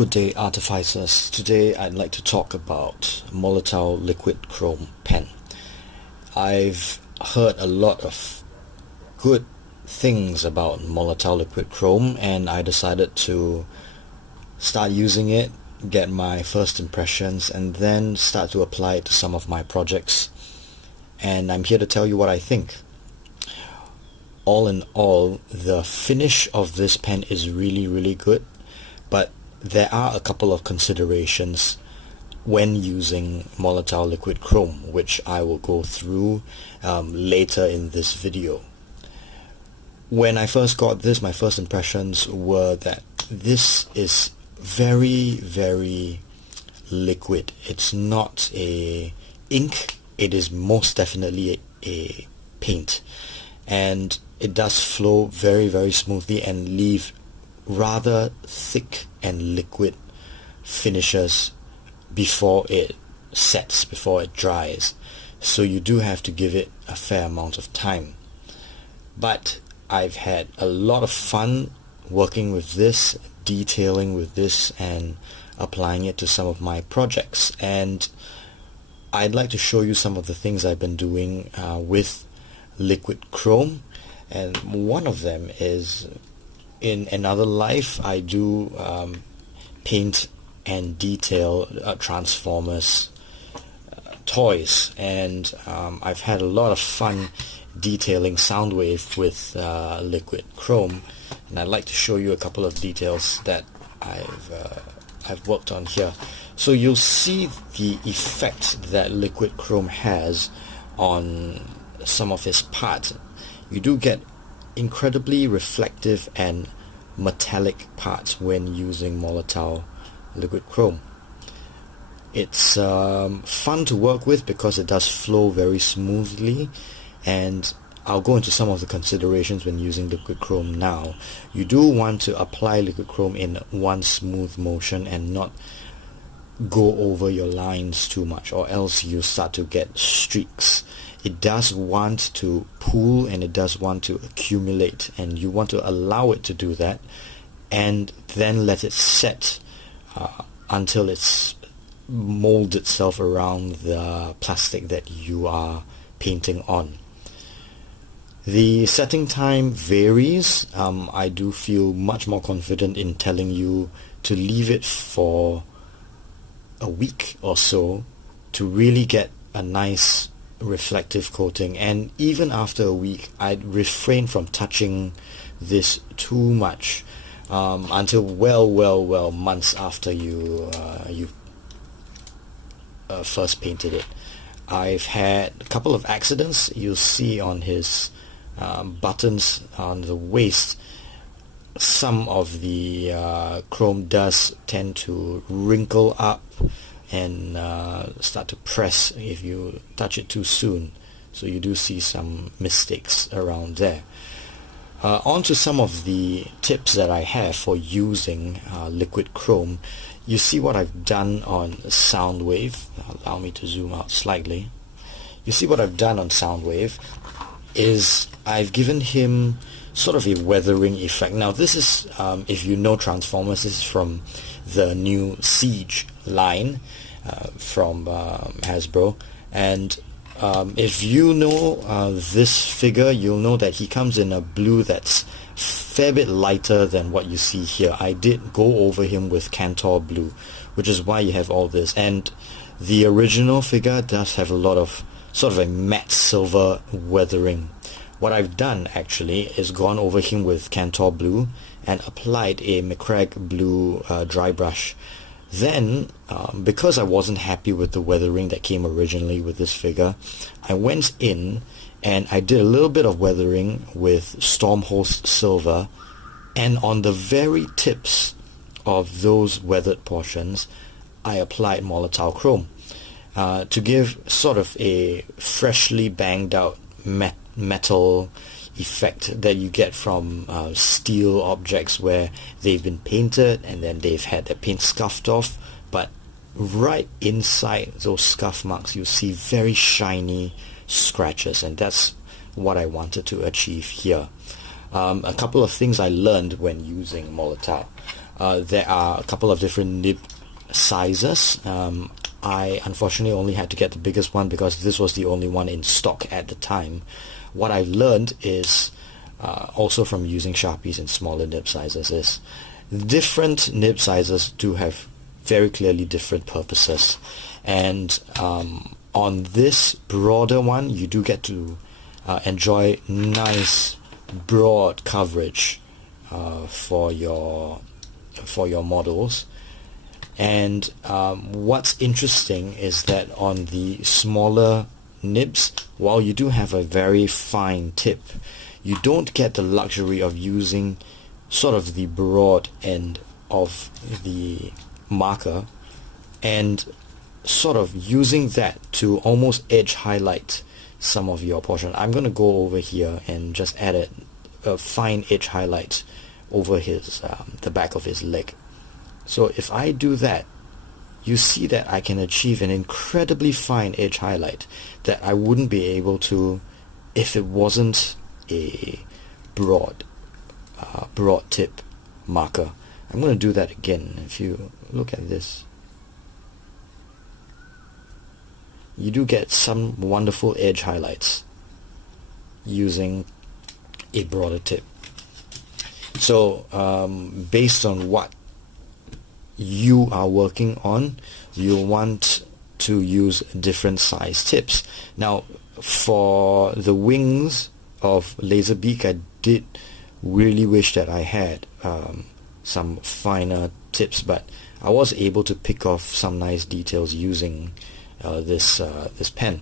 Good day, artificers. Today I'd like to talk about Molotow liquid chrome pen. I've heard a lot of good things about Molotow liquid chrome, and I decided to start using it, get my first impressions, and then start to apply it to some of my projects. And I'm here to tell you what I think. All in all, the finish of this pen is really good, but there are a couple of considerations when using Molotow liquid chrome, which I will go through later in this video. When I first got this, my first impressions were that this is very liquid. It's not a ink, it is most definitely a paint, and it does flow very smoothly and leave rather thick and liquid finishes before it sets, before it dries. So you do have to give it a fair amount of time. But I've had a lot of fun working with this, detailing with this, and applying it to some of my projects. And I'd like to show you some of the things I've been doing with liquid chrome. And one of them is, in another life, I do paint and detail Transformers toys, and I've had a lot of fun detailing Soundwave with liquid chrome, and I'd like to show you a couple of details that I've worked on here. So you'll see the effect that liquid chrome has on some of his parts. You do get incredibly reflective and metallic parts when using Molotow liquid chrome. It's fun to work with because it does flow very smoothly, and I'll go into some of the considerations when using liquid chrome now. You do want to apply liquid chrome in one smooth motion and not go over your lines too much, or else you start to get streaks. It does want to pool and it does want to accumulate, and you want to allow it to do that and then let it set until it's mold itself around the plastic that you are painting on. The setting time varies. I do feel much more confident in telling you to leave it for a week or so to really get a nice reflective coating, and even after a week I'd refrain from touching this too much until well months after you first painted it. I've had a couple of accidents. You'll see on his buttons on the waist, some of the chrome does tend to wrinkle up and start to press if you touch it too soon. So you do see some mistakes around there. On to some of the tips that I have for using liquid chrome. You see what I've done on Soundwave. Allow me to zoom out slightly. You see what I've done on Soundwave is I've given him sort of a weathering effect. Now this is, if you know Transformers, this is from the new Siege line from Hasbro, and if you know this figure, you'll know that he comes in a blue that's a fair bit lighter than what you see here. I did go over him with Cantor blue, which is why you have all this, and the original figure does have a lot of sort of a matte silver weathering. What I've done actually is gone over him with Cantor blue and applied a McCrag blue dry brush. Then, because I wasn't happy with the weathering that came originally with this figure, I went in and I did a little bit of weathering with Stormhost silver, and on the very tips of those weathered portions I applied Molotow chrome to give sort of a freshly banged out metal effect that you get from steel objects where they've been painted and then they've had their paint scuffed off, but right inside those scuff marks you see very shiny scratches, and that's what I wanted to achieve here. A couple of things I learned when using Molotow. There are a couple of different nib sizes. I unfortunately only had to get the biggest one because this was the only one in stock at the time. What I learned is, also from using Sharpies in smaller nib sizes, is different nib sizes do have very clearly different purposes. And on this broader one, you do get to enjoy nice broad coverage for your models. And what's interesting is that on the smaller nibs, while you do have a very fine tip, you don't get the luxury of using sort of the broad end of the marker and sort of using that to almost edge highlight some of your portion. I'm going to go over here and just add a fine edge highlight over his the back of his leg. So if I do that, you see that I can achieve an incredibly fine edge highlight that I wouldn't be able to if it wasn't a broad tip marker. I'm going to do that again. If you look at this, you do get some wonderful edge highlights using a broader tip. So based on what you are working on, you want to use different size tips. Now for the wings of Laserbeak, I did really wish that I had some finer tips, but I was able to pick off some nice details using this pen.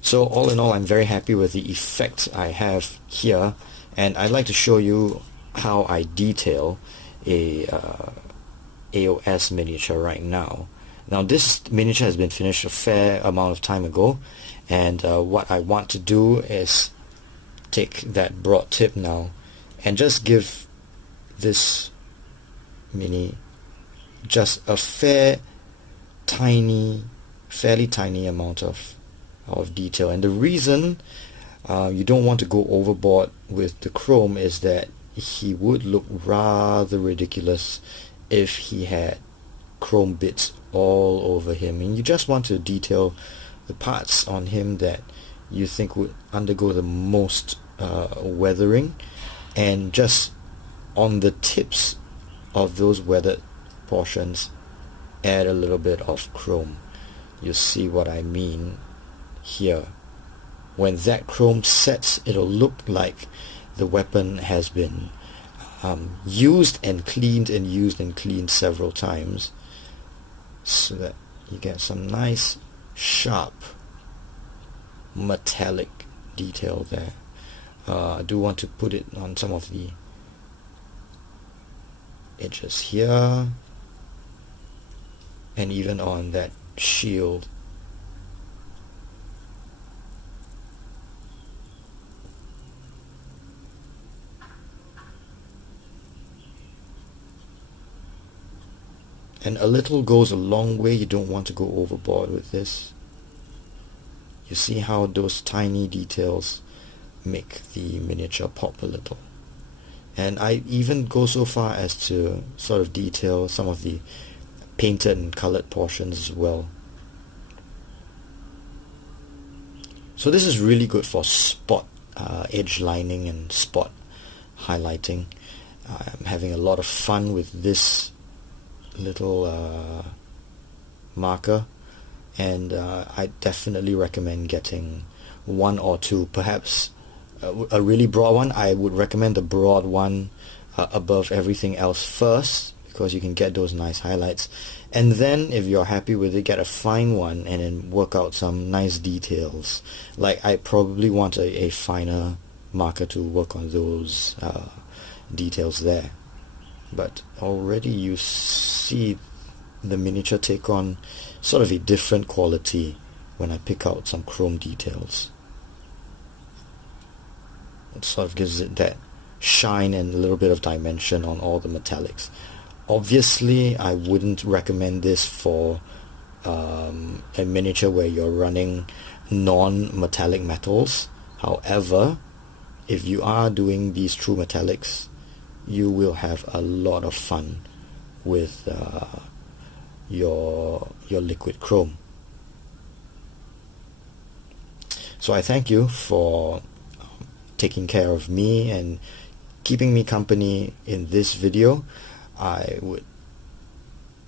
So all in all, I'm very happy with the effect I have here, and I'd like to show you how I detail a AOS miniature right now. Now this miniature has been finished a fair amount of time ago, and what I want to do is take that broad tip now and just give this mini just a fairly tiny amount of detail. And the reason you don't want to go overboard with the chrome is that he would look rather ridiculous if he had chrome bits all over him, and you just want to detail the parts on him that you think would undergo the most weathering, and just on the tips of those weathered portions add a little bit of chrome. You see what I mean here. When that chrome sets, it'll look like the weapon has been used and cleaned and used and cleaned several times, so that you get some nice sharp metallic detail there. I do want to put it on some of the edges here, and even on that shield. And a little goes a long way. You don't want to go overboard with this. You see how those tiny details make the miniature pop a little. And I even go so far as to sort of detail some of the painted and colored portions as well. So this is really good for spot edge lining and spot highlighting. I'm having a lot of fun with this little marker, and I definitely recommend getting one or two, perhaps a really broad one. I would recommend the broad one above everything else first, because you can get those nice highlights, and then if you're happy with it, get a fine one and then work out some nice details. Like I probably want a finer marker to work on those details there. But already you see the miniature take on sort of a different quality when I pick out some chrome details. It sort of gives it that shine and a little bit of dimension on all the metallics. Obviously, I wouldn't recommend this for a miniature where you're running non-metallic metals. However, if you are doing these true metallics, you will have a lot of fun with your liquid chrome. So I thank you for taking care of me and keeping me company in this video. I would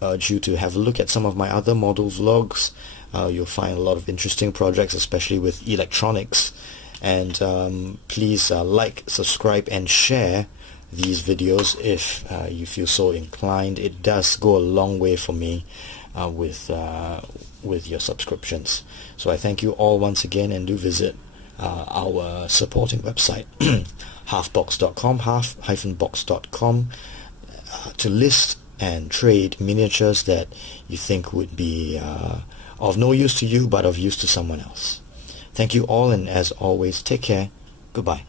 urge you to have a look at some of my other model vlogs. You'll find a lot of interesting projects, especially with electronics. And please like, subscribe, and share these videos if you feel so inclined. It does go a long way for me with your subscriptions. So I thank you all once again, and do visit our supporting website, halfbox.com, half-box.com, to list and trade miniatures that you think would be of no use to you but of use to someone else. Thank you all, and as always, take care. Goodbye.